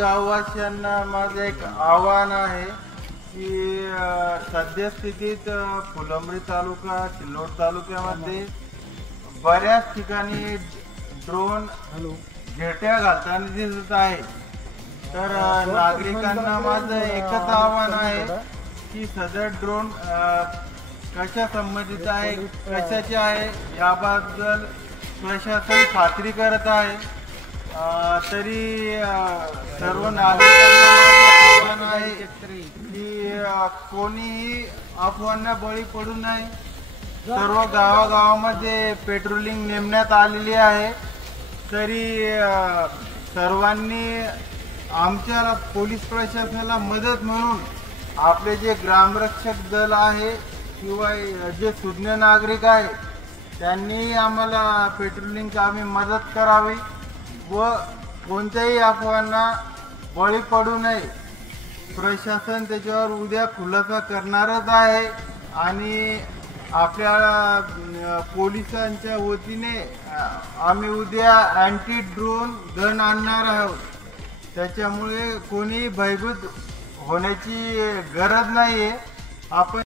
गाववासियांना माझं एक आव्हान आहे की सद्यस्थितीत फुलंब्री तालुका सिल्लोड तालुक्यामध्ये बऱ्याच ठिकाणी ड्रोन घेट्या घालताना दिसत आहे। तर नागरिकांना माझं एकच आव्हान आहे की सदर ड्रोन कशा संबंधित आहे, कशाचे आहे याबद्दल प्रशासन खात्री करत आहे। तरी सर्व नागरिकांना आव्हान आहे की कोणीही अफवांना बळी पडू नये। सर्व गावागावामध्ये पेट्रोलिंग नेमण्यात आलेली आहे। तरी सर्वांनी आमच्या पोलीस प्रशासनाला मदत म्हणून आपले जे ग्रामरक्षक दल आहे किंवा जे सुज्ञ नागरिक आहे त्यांनी आम्हाला पेट्रोलिंग कामी मदत करावी व कोणत्याही अफवांना बळी पडू नये। प्रशासन त्याच्यावर उद्या खुलासा करणारच आहे आणि आपल्या पोलिसांच्या वतीने आम्ही उद्या अँटी ड्रोन गन आणणार आहोत। त्याच्यामुळे कोणी भयभीत होण्याची गरज नाहीये। आपण